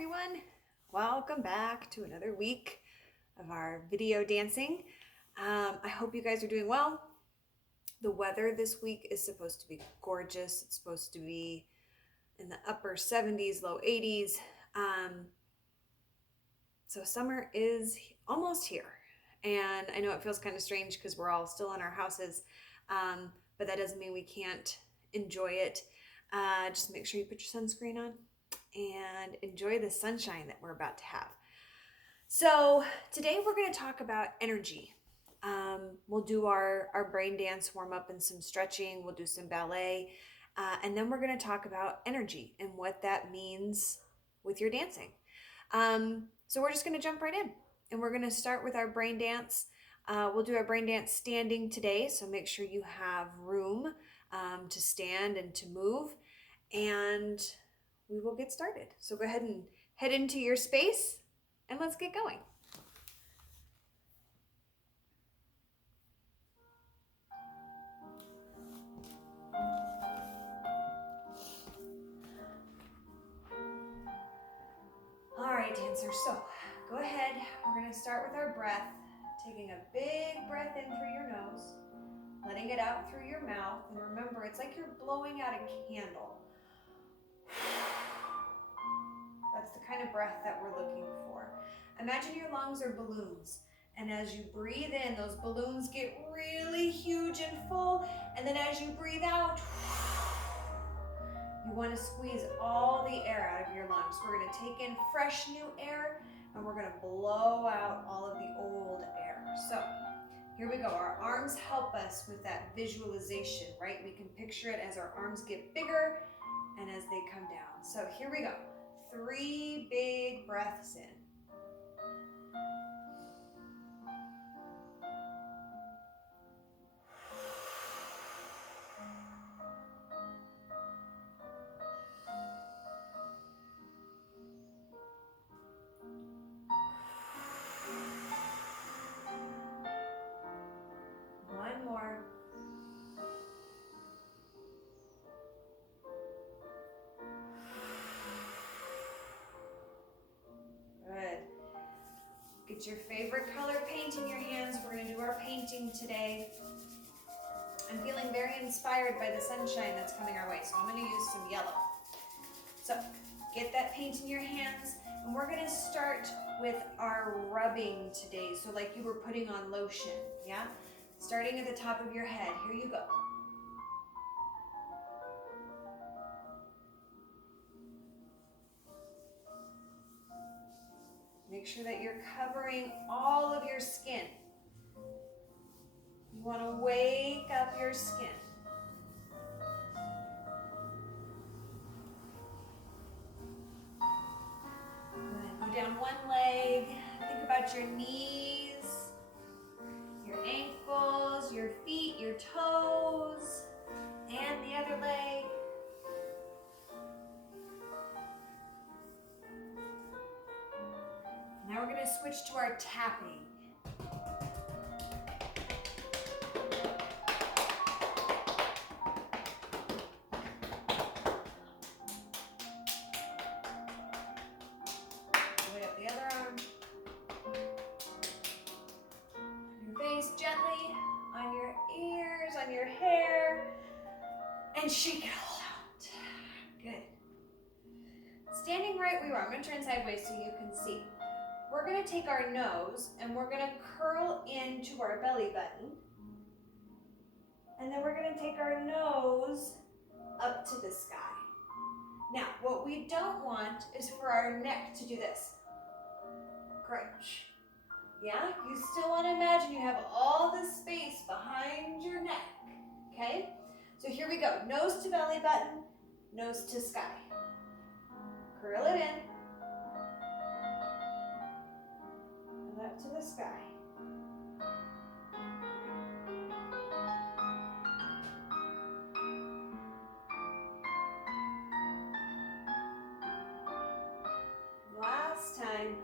everyone. Welcome back to another week of our video dancing. I hope you guys are doing well. The weather this week is supposed to be gorgeous. It's supposed to be in the upper 70s, low 80s. So summer is almost here. And I know it feels kind of strange because we're all still in our houses, but that doesn't mean we can't enjoy it. Just make sure you put your sunscreen on and enjoy the sunshine that we're about to have. So today we're going to talk about energy. We'll do our brain dance warm up and some stretching. We'll do some ballet. And then we're going to talk about energy and what that means with your dancing. So we're just going to jump right in. And we're going to start with our brain dance. We'll do our brain dance standing today. So make sure you have room to stand and to move. And we will get started. So go ahead and head into your space and let's get going. All right, dancers, so go ahead. We're going to start with our breath, taking a big breath in through your nose, letting it out through your mouth. And remember, it's like you're blowing out a candle. That's the kind of breath that we're looking for. Imagine your lungs are balloons. And as you breathe in, those balloons get really huge and full. And then as you breathe out, you want to squeeze all the air out of your lungs. We're going to take in fresh new air and we're going to blow out all of the old air. So here we go. Our arms help us with that visualization, right? We can picture it as our arms get bigger and as they come down. So here we go. 3 big breaths in. One more. Good. Get your favorite color paint in your hands. We're going to do our painting today. I'm feeling very inspired by the sunshine that's coming our way, so I'm going to use some yellow. So get that paint in your hands, and we're going to start with our rubbing today. So like you were putting on lotion, yeah? Starting at the top of your head. Here you go. Make sure that you're covering all of your skin. You want to wake up your skin. Good. Go down one leg. Think about your knees, your ankles, your feet, your toes, and the other leg. Now we're going to switch to our tapping. Way up the other arm. Your face gently on your ears, on your hair, and shake it all out. Good. Standing right where you are. I'm going to turn sideways so you can see. We're going to take our nose and we're going to curl into our belly button. And then we're going to take our nose up to the sky. Now, what we don't want is for our neck to do this. Crunch. Yeah? You still want to imagine you have all the space behind your neck. Okay? So here we go. Nose to belly button, nose to sky. Curl it in. Up to the sky. Last time.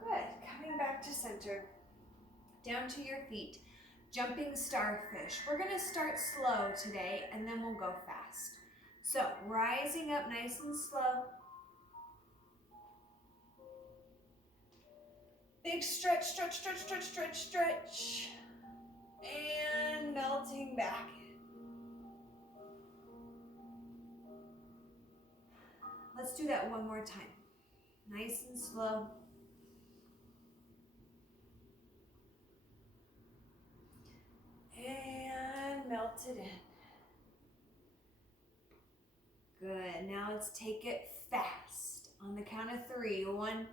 Good. Coming back to center. Down to your feet. Jumping starfish. We're gonna start slow today and then we'll go fast. So rising up nice and slow. Big stretch, stretch, stretch, stretch, stretch, stretch. And melting back. Let's do that one more time. Nice and slow. And melt it in. Good. Now let's take it fast. On the count of 3. 1,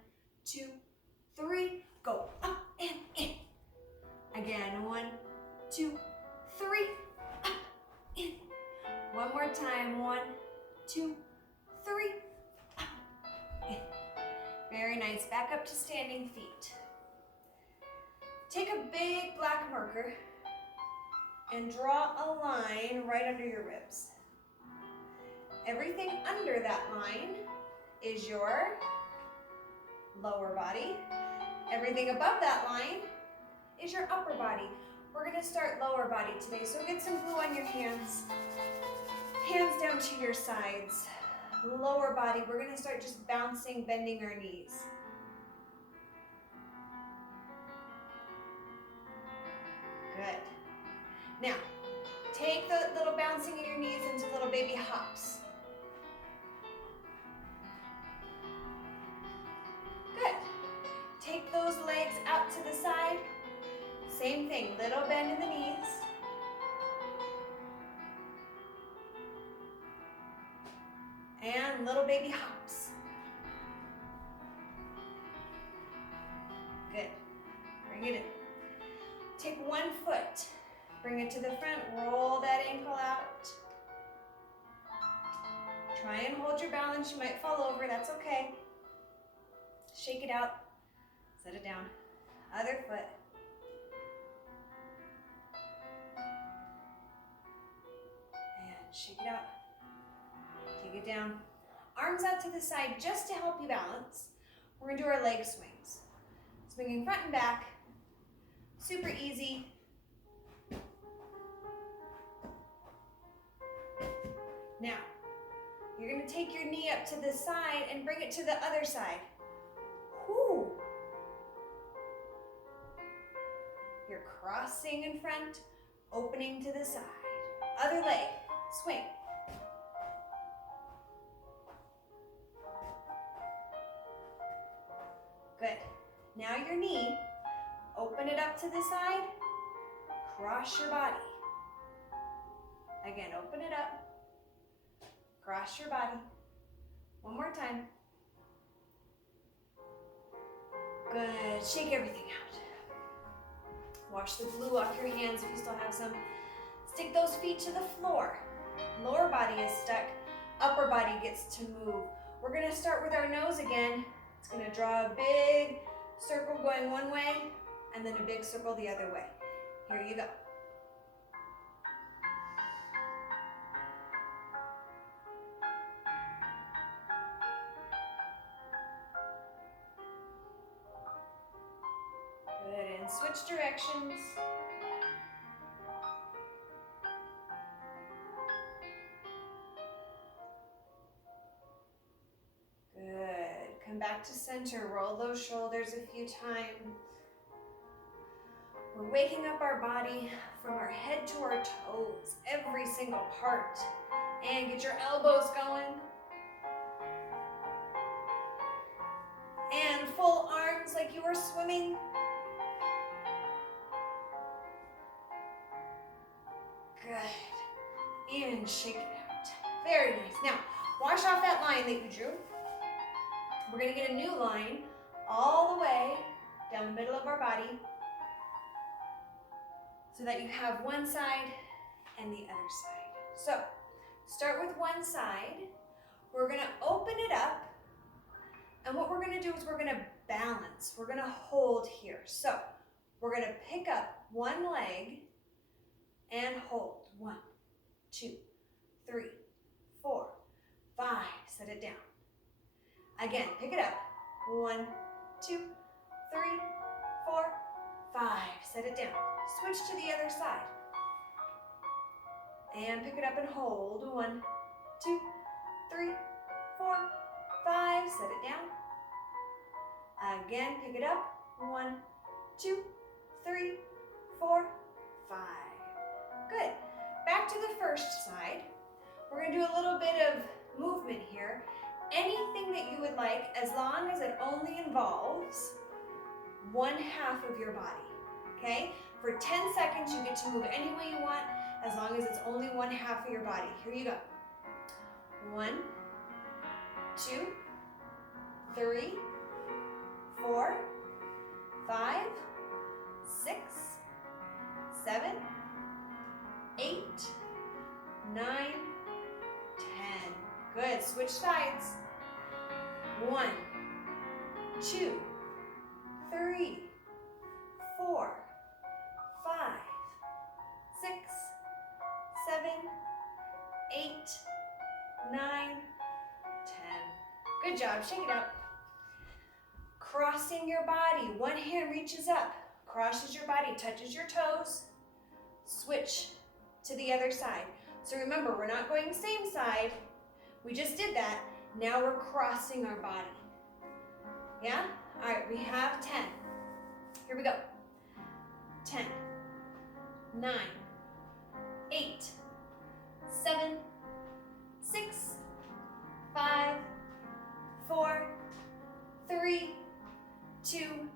2, 3. Go up and in. Again. 1, 2, 3. Up, in. One more time. 1, 2, 3. Up, in. Very nice. Back up to standing feet. Take a big black marker and draw a line right under your ribs. Everything under that line is your lower body. Everything above that line is your upper body. We're gonna start lower body today, so get some glue on your hands. Hands down to your sides. Lower body, we're gonna start just bouncing, bending our knees. Good. Now, take the little bouncing of your knees into little baby hops. Good. Take those legs out to the side. Same thing, little bend in the knees. And little baby hops. Good. Bring it in. Take one foot. Bring it to the front, roll that ankle out. Try and hold your balance. You might fall over, that's okay. Shake it out, set it down. Other foot. And shake it out. Take it down. Arms out to the side just to help you balance. We're gonna do our leg swings. Swinging front and back, super easy. Now, you're gonna take your knee up to the side and bring it to the other side. Whoo! You're crossing in front, opening to the side. Other leg, swing. Good. Now your knee, open it up to the side, cross your body. Again, open it up. Cross your body. One more time. Good. Shake everything out. Wash the glue off your hands if you still have some. Stick those feet to the floor. Lower body is stuck. Upper body gets to move. We're going to start with our nose again. It's going to draw a big circle going one way and then a big circle the other way. Here you go. Good, and switch directions. Good, come back to center, roll those shoulders a few times. We're waking up our body from our head to our toes, every single part. And get your elbows going. And full arms like you were swimming. Good. And shake it out. Very nice. Now, wash off that line that you drew. We're going to get a new line all the way down the middle of our body so that you have one side and the other side. So, start with one side. We're going to open it up. And what we're going to do is we're going to balance. We're going to hold here. So, we're going to pick up one leg and hold. 1, 2, 3, 4, 5. Set it down. Again, pick it up. 1, 2, 3, 4, 5. Set it down. Switch to the other side. And pick it up and hold. 1, 2, 3, 4, 5. Set it down. Again, pick it up. 1, 2, 3, 4, 5. Good. Back to the first side. We're going to do a little bit of movement here. Anything that you would like, as long as it only involves 1/2 of your body. Okay? For 10 seconds, you get to move any way you want, as long as it's only 1/2 of your body. Here you go. 1, 2, 3, 4, 5, 6, 7, 8, 9, 10. Good. Switch sides. 1, 2, 3, 4, 5, 6, 7, 8, 9, 10. Good job. Shake it out. Crossing your body. One hand reaches up, crosses your body, touches your toes. Switch to the other side. So remember, we're not going same side. We just did that. Now we're crossing our body. Yeah? All right, we have 10. Here we go. 10, 9, 8, 7, 6, 5, 4, 3, 2,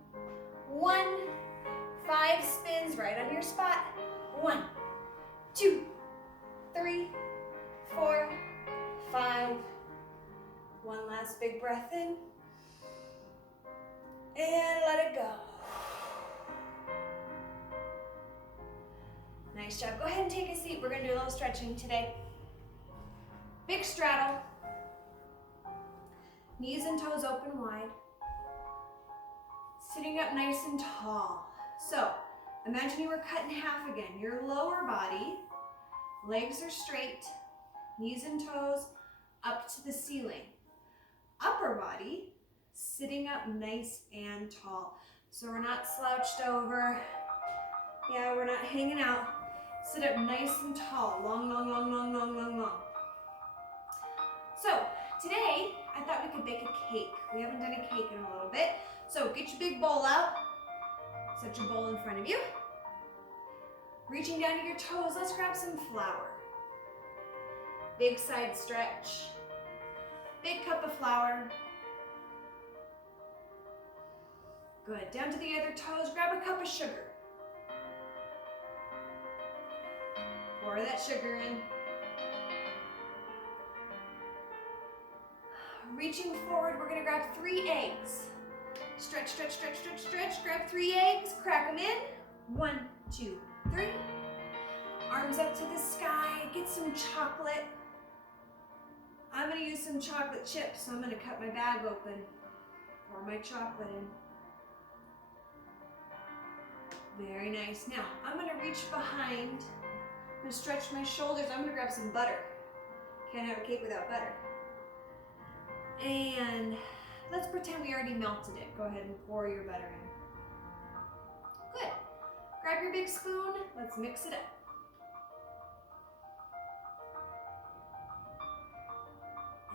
1. 5 spins right on your spot. 1, 2, 3, 4, 5. One last big breath in. And let it go. Nice job. Go ahead and take a seat. We're going to do a little stretching today. Big straddle. Knees and toes open wide. Sitting up nice and tall. So, imagine you were cut in half again. Your lower body, legs are straight, knees and toes up to the ceiling. Upper body, sitting up nice and tall. So we're not slouched over. Yeah, we're not hanging out. Sit up nice and tall. Long, long, long, long, long, long, long. So today, I thought we could bake a cake. We haven't done a cake in a little bit. So get your big bowl out. Set your bowl in front of you. Reaching down to your toes, let's grab some flour. Big side stretch. Big cup of flour. Good. Down to the other toes, grab a cup of sugar. Pour that sugar in. Reaching forward, we're going to grab 3 eggs. Stretch, stretch, stretch, stretch, stretch. Grab 3 eggs, crack them in. 1, 2, 3. Arms up to the sky. Get some chocolate. I'm going to use some chocolate chips, so I'm going to cut my bag open. Pour my chocolate in. Very nice. Now, I'm going to reach behind. I'm going to stretch my shoulders. I'm going to grab some butter. Can't have a cake without butter. And let's pretend we already melted it. Go ahead and pour your butter in. Good. Grab your big spoon. Let's mix it up.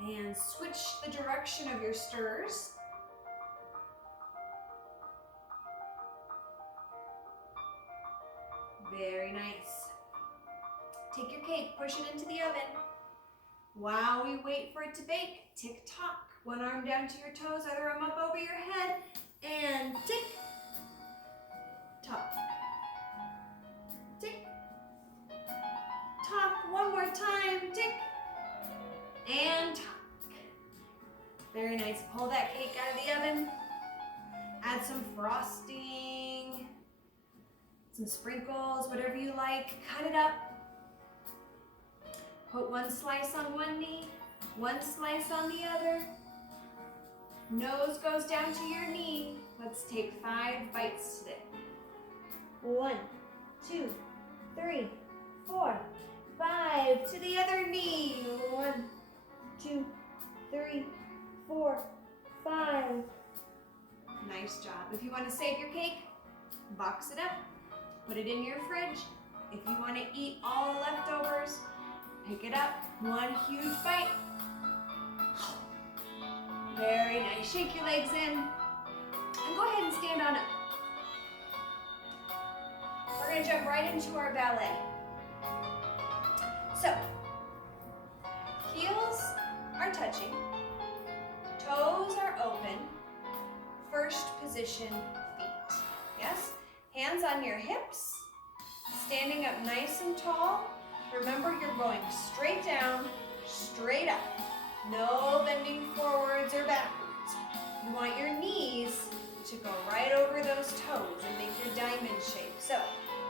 And switch the direction of your stirs. Very nice. Take your cake, push it into the oven. While we wait for it to bake, tick tock. One arm down to your toes, other arm up over your head, and tick tock. Tick tock. One more time, tick and tock. Very nice. Pull that cake out of the oven. Add some frosting, some sprinkles, whatever you like. Cut it up. Put one slice on one knee, one slice on the other. Nose goes down to your knee. Let's take 5 bites today. 1, 2, 3, 4, 5. To the other knee. 1, 2, 3, 4, 5. Nice job. If you want to save your cake, box it up, put it in your fridge. If you want to eat all the leftovers, pick it up, one huge bite. Very nice. Shake your legs in and go ahead and stand on up. We're going to jump right into our ballet. So, heels are touching, toes are open, first position feet. Yes? Hands on your hips, standing up nice and tall. Remember, you're going straight down, straight up. No bending forwards or backwards. You want your knees to go right over those toes and make your diamond shape. So,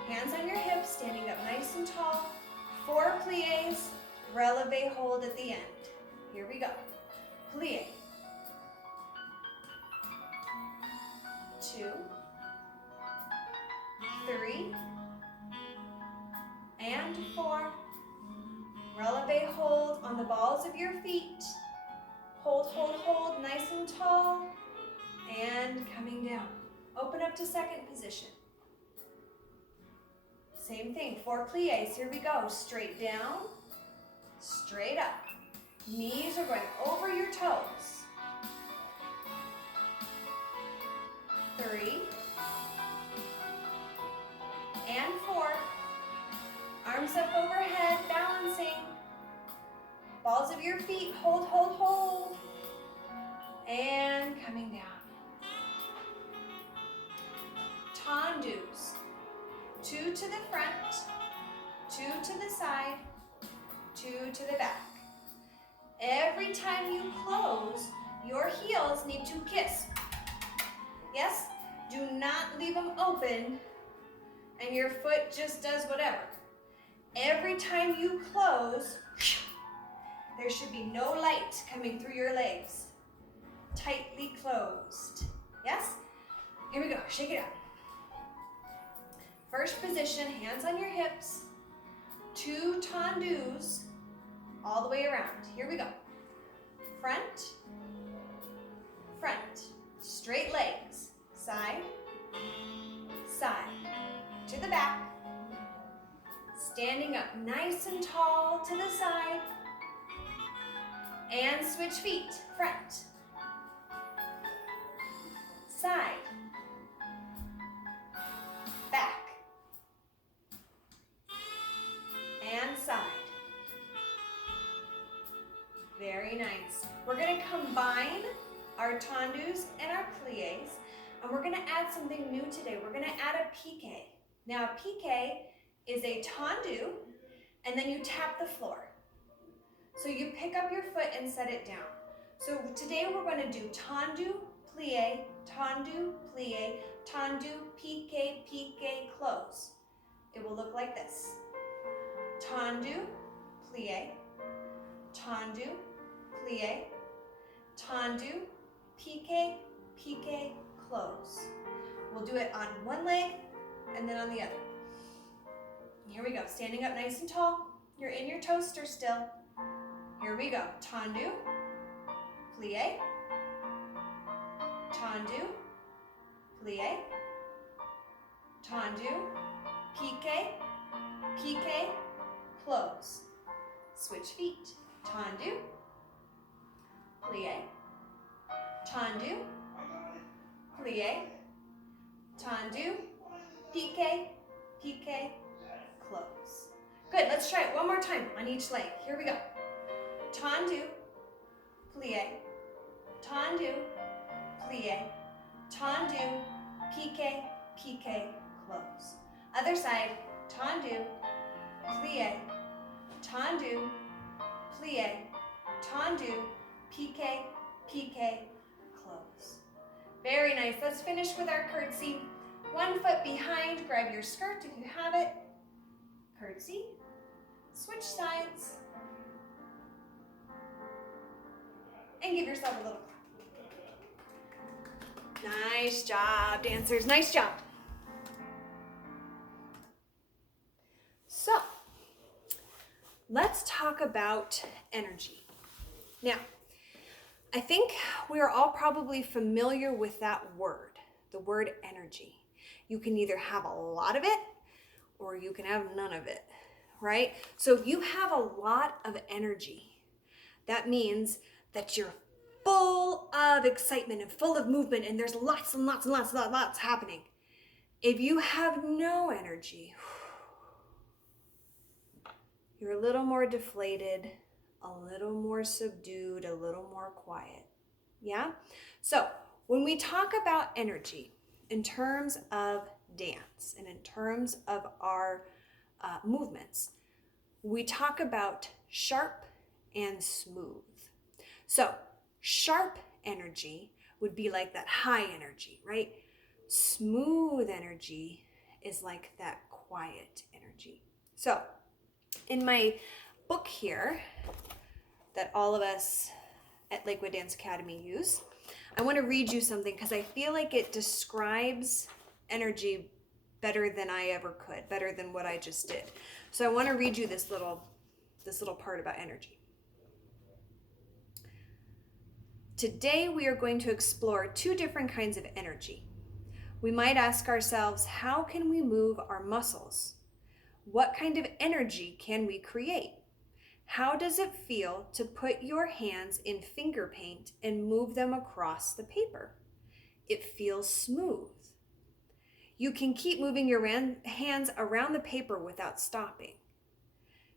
hands on your hips, standing up nice and tall. 4 pliés, releve hold at the end. Here we go. Plie. 2, 3, and 4. Releve hold on the balls of your feet. Hold, hold, hold, nice and tall. And coming down. Open up to second position. Same thing, 4 pliés. Here we go. Straight down, straight up. Knees are going over your toes. 3, and 4. Arms up overhead, balancing. Balls of your feet, hold, hold, hold. And coming down. Tendus. 2 to the front, 2 to the side, 2 to the back. Every time you close, your heels need to kiss. Yes? Do not leave them open and your foot just does whatever. Every time you close, there should be no light coming through your legs. Tightly closed. Yes? Here we go. Shake it out. First position, hands on your hips. 2 tendus all the way around. Here we go. Front, front. Straight legs. Side, side. To the back. Standing up nice and tall to the side. And switch feet. Front, side, back, and side. Very nice. We're going to combine our tendus and our pliés, and we're going to add something new today. We're going to add a piqué. Now, a piqué is a tendu, and then you tap the floor. So you pick up your foot and set it down. So today we're going to do tendu, plié, tendu, plié, tendu, piqué, piqué, close. It will look like this. Tendu, plié, tendu, plié, tendu, piqué, piqué, close. We'll do it on one leg and then on the other. Here we go, standing up nice and tall. You're in your toaster still. Here we go, tendu, plié, tendu, plié, tendu, piqué, piqué, close. Switch feet. Tendu, plié, tendu, plié, tendu, piqué, piqué, close. Good, let's try it one more time on each leg. Here we go. Tendu, plié, tendu, plié, tendu, piqué, piqué, close. Other side, tendu, plié, tendu, plié, tendu, piqué, piqué, close. Very nice. Let's finish with our curtsy. One foot behind, grab your skirt if you have it. Curtsy, switch sides, and give yourself a little clap. Nice job, dancers. Nice job. So, let's talk about energy. Now, I think we are all probably familiar with that word, the word energy. You can either have a lot of it or you can have none of it, right? So if you have a lot of energy, that means that you're full of excitement and full of movement and there's lots and lots and lots and lots happening. If you have no energy, you're a little more deflated, a little more subdued, a little more quiet. Yeah? So when we talk about energy in terms of dance and in terms of our movements, we talk about sharp and smooth. So sharp energy would be like that high energy, right? Smooth energy is like that quiet energy. So in my book here that all of us at Lakewood Dance Academy use, I want to read you something because I feel like it describes energy better than I ever could, better than what I just did. So I want to read you this little part about energy. Today we are going to explore two different kinds of energy. We might ask ourselves, how can we move our muscles? What kind of energy can we create? How does it feel to put your hands in finger paint and move them across the paper? It feels smooth. You can keep moving your hands around the paper without stopping.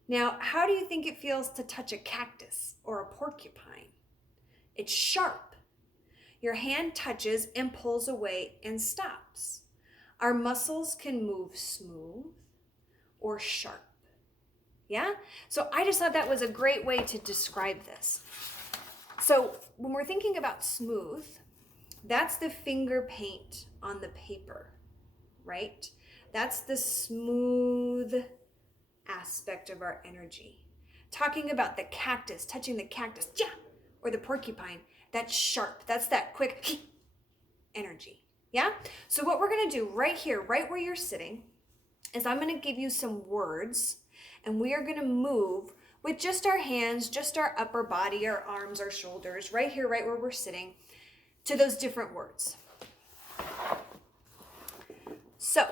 Now, how do you think it feels to touch a cactus or a porcupine? It's sharp. Your hand touches and pulls away and stops. Our muscles can move smooth or sharp. Yeah? So I just thought that was a great way to describe this. So when we're thinking about smooth, that's the finger paint on the paper, right? That's the smooth aspect of our energy. Talking about the cactus, touching the cactus, yeah, or the porcupine, that's sharp. That's that quick energy. Yeah? So what we're going to do right here, right where you're sitting, is I'm going to give you some words and we are going to move with just our hands, just our upper body, our arms, our shoulders, right here, right where we're sitting, to those different words. So,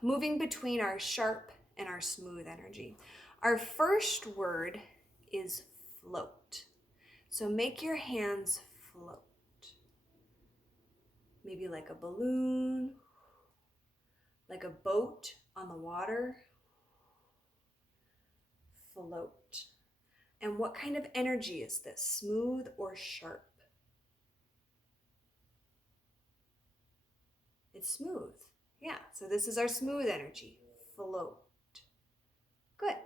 moving between our sharp and our smooth energy. Our first word is float. So make your hands float. Maybe like a balloon, like a boat on the water. Float. And what kind of energy is this? Smooth or sharp? It's smooth. Yeah, so this is our smooth energy. Float. Good.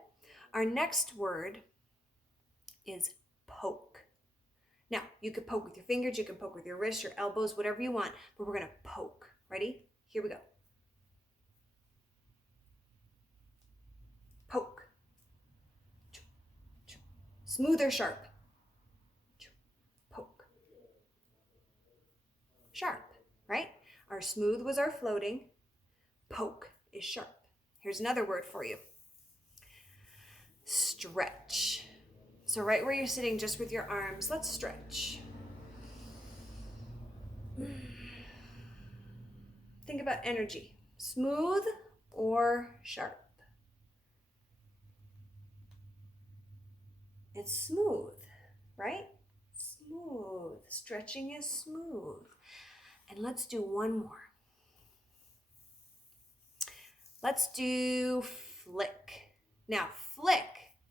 Our next word is poke. Now, you could poke with your fingers, you can poke with your wrists, your elbows, whatever you want, but we're going to poke. Ready? Here we go. Poke. Smooth or sharp? Poke. Sharp, right? Our smooth was our floating. Poke is sharp. Here's another word for you. Stretch. So right where you're sitting, just with your arms, let's stretch. Think about energy. Smooth or sharp? It's smooth, right? Smooth. Stretching is smooth. And let's do one more. Let's do flick. Now, flick,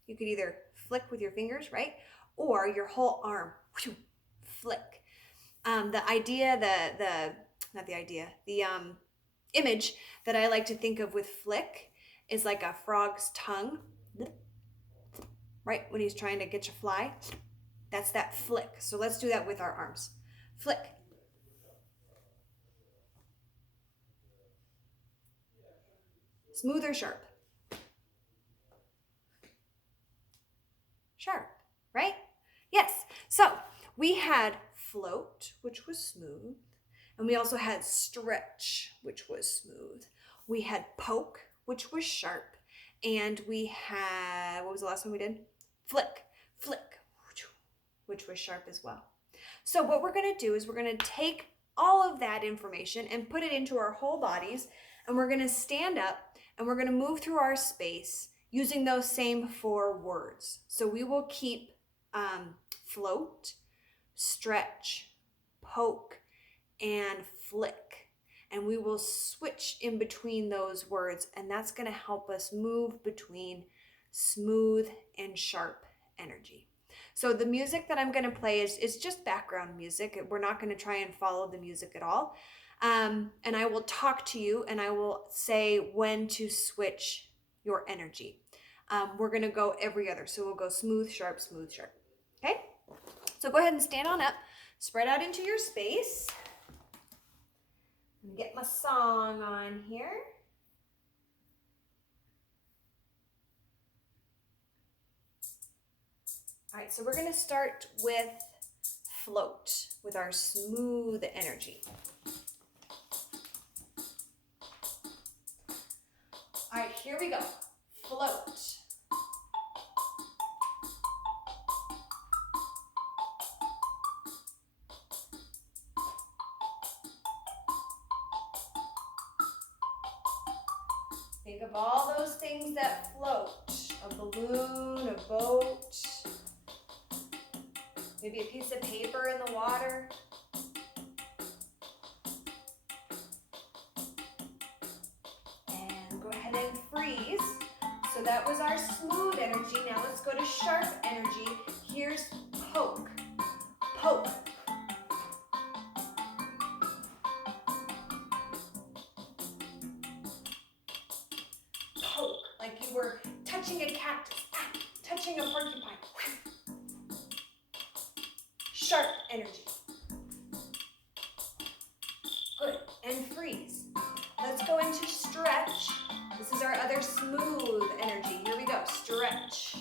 you could either flick with your fingers, right? Or your whole arm, flick. The image that I like to think of with flick is like a frog's tongue, right? When he's trying to catch a fly, that's that flick. So let's do that with our arms. Flick. Smooth or sharp? Sharp, right? Yes. So we had float, which was smooth. And we also had stretch, which was smooth. We had poke, which was sharp. And we had, what was the last one we did? Flick, which was sharp as well. So what we're going to do is we're going to take all of that information and put it into our whole bodies. And we're going to stand up and we're going to move through our space using those same 4 words. So we will keep float, stretch, poke, and flick. And we will switch in between those words, and that's going to help us move between smooth and sharp energy. So the music that I'm going to play is just background music. We're not going to try and follow the music at all. And I will talk to you and I will say when to switch your energy. We're going to go every other. So we'll go smooth, sharp, smooth, sharp. Okay? So go ahead and stand on up. Spread out into your space. Get my song on here. All right, so we're going to start with float, with our smooth energy. All right, here we go. Float. Think of all those things that float. A balloon, a boat, maybe a piece of paper in the water. And go ahead and freeze. So that was our smooth energy. Now let's go to sharp energy. Here's poke. Poke. Poke, like you were touching a cactus, touching a porcupine. Sharp energy. Good, and freeze. Let's go into stretch. This is our other smooth energy. Here we go, stretch.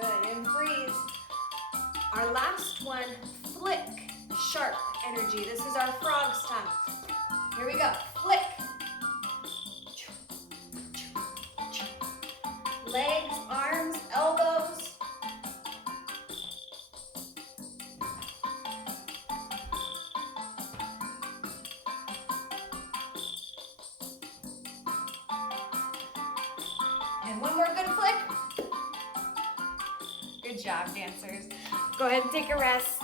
Good, and freeze. Our last one, flick, sharp energy. This is our frog's tongue. Here we go, flick. Legs, arms, elbows. And one more good flick. Good job, dancers. Go ahead and take a rest.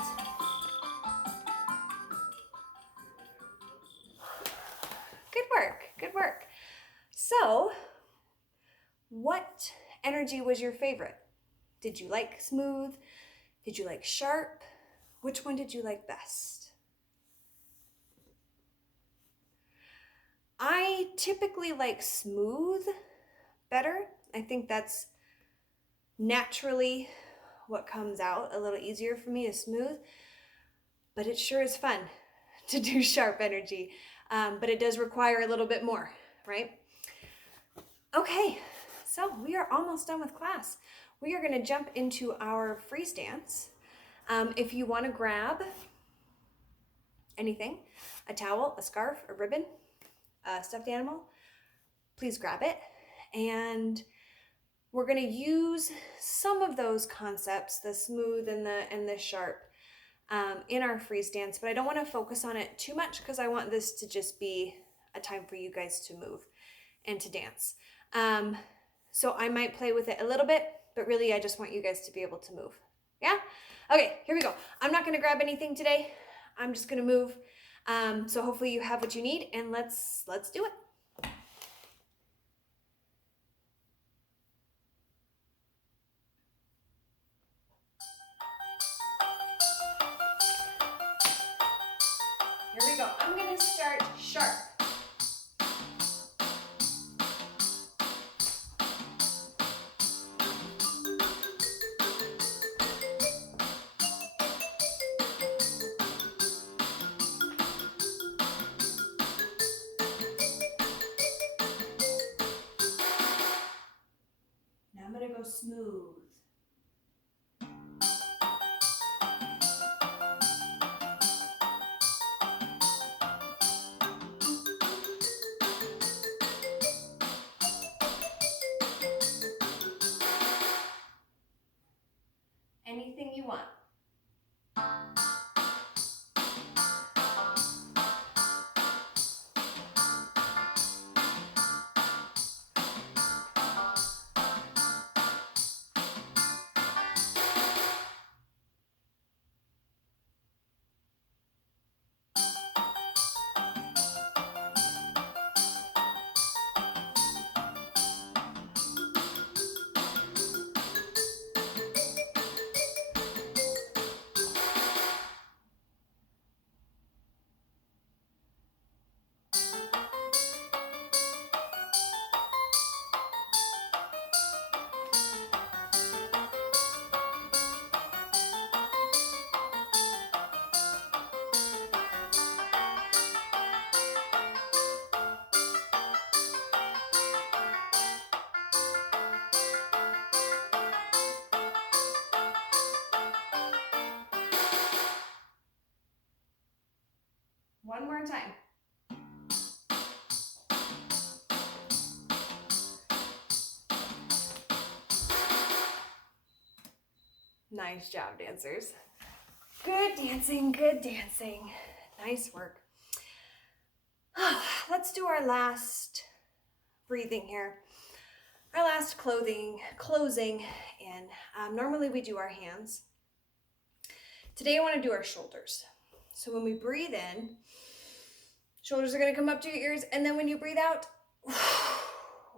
Good work, good work. So, what energy was your favorite? Did you like smooth? Did you like sharp? Which one did you like best? I typically like smooth better. I think that's naturally what comes out a little easier for me is smooth, but it sure is fun to do sharp energy. But it does require a little bit more, right? Okay, so we are almost done with class. We are going to jump into our freeze dance. If you want to grab anything, a towel, a scarf, a ribbon, a stuffed animal, please grab it. And we're going to use some of those concepts, the smooth and the sharp, in our freeze dance, but I don't want to focus on it too much because I want this to just be a time for you guys to move and to dance. So I might play with it a little bit, but really I just want you guys to be able to move. Yeah? Okay, here we go. I'm not going to grab anything today. I'm just going to move. So hopefully you have what you need, and let's do it. Here we go. I'm going to start sharp. One more time. Nice job, dancers. Good dancing, good dancing. Nice work. Let's do our last breathing here. Our last closing in. Normally we do our hands. Today I want to do our shoulders. So when we breathe in, shoulders are going to come up to your ears, and then when you breathe out,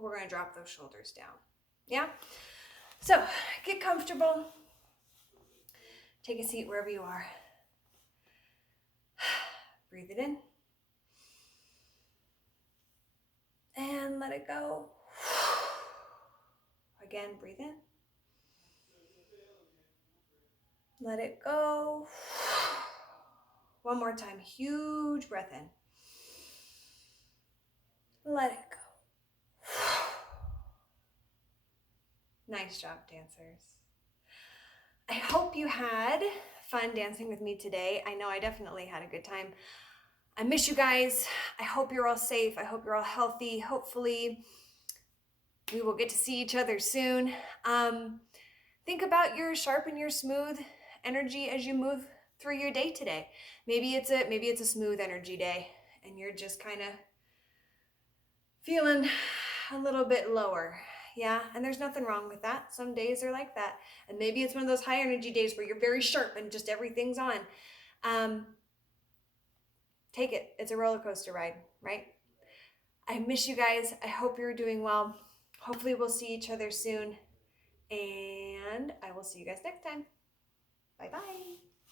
we're going to drop those shoulders down. Yeah? So get comfortable. Take a seat wherever you are. Breathe it in. And let it go. Again, breathe in. Let it go. One more time, huge breath in. Let it go. Nice job, dancers. I hope you had fun dancing with me today. I know I definitely had a good time. I miss you guys. I hope you're all safe. I hope you're all healthy. Hopefully, we will get to see each other soon. Think about your sharp and your smooth energy as you move through your day today. Maybe it's a smooth energy day and you're just kind of feeling a little bit lower. Yeah, and there's nothing wrong with that. Some days are like that. And maybe it's one of those high energy days where you're very sharp and just everything's on. Take it. It's a roller coaster ride, right? I miss you guys. I hope you're doing well. Hopefully we'll see each other soon. And I will see you guys next time. Bye-bye.